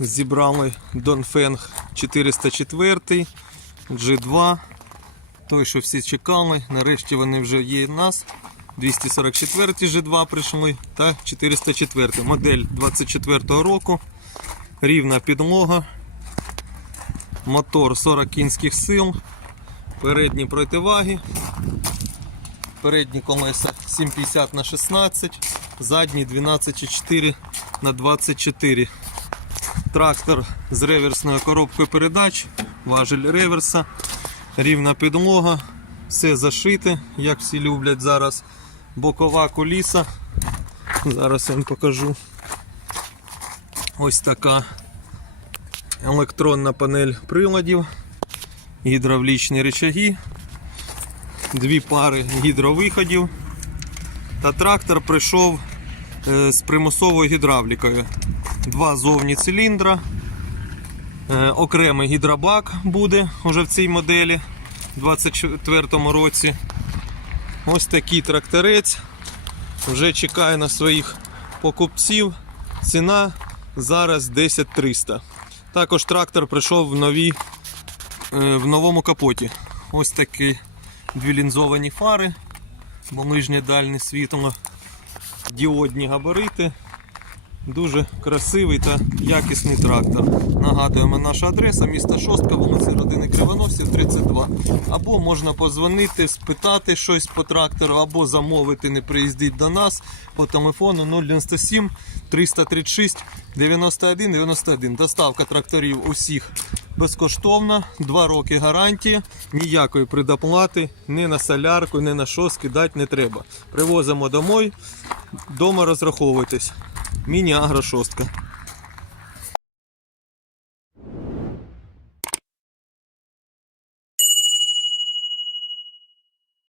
Зібрали Донфенг 404, G2. Той, що всі чекали. Нарешті вони вже є у нас. 244 G2 прийшли та 404. Модель 24 року. Рівна підлога. Мотор 40 кінських сил. Передні противаги. Передні колеса 750 на 16, задні 12,4 на 24. Трактор з реверсною коробкою передач, важель реверса, рівна підлога, все зашите, як всі люблять зараз. Бокова куліса. Зараз я вам покажу. Ось така електронна панель приладів, гідравлічні речаги, дві пари гідровиходів. Та трактор прийшов е, з примусовою гідравлікою. Два зовні циліндра. Е, Окремий гідробак буде уже в цій моделі у 2024 році. Ось такий тракторець. Вже чекає на своїх покупців. Ціна зараз 10 300. Також трактор прийшов в, новій, е, в новому капоті. Ось такі дві лінзовані фари, ближнє дальнє світло, діодні габарити. Дуже красивий та якісний трактор. Нагадуємо, наша адреса міста Шостка, вулиця Родини Кривоносів, 32. Або можна позвонити, спитати щось по трактору, або замовити, не приїздіть до нас по телефону 097 336 91 91. Доставка тракторів усіх безкоштовна, 2 роки гарантії, ніякої предоплати, ні на солярку, ні на що скидати не треба. Привозимо домой, дома розраховуйтесь. Міні-агро шостка.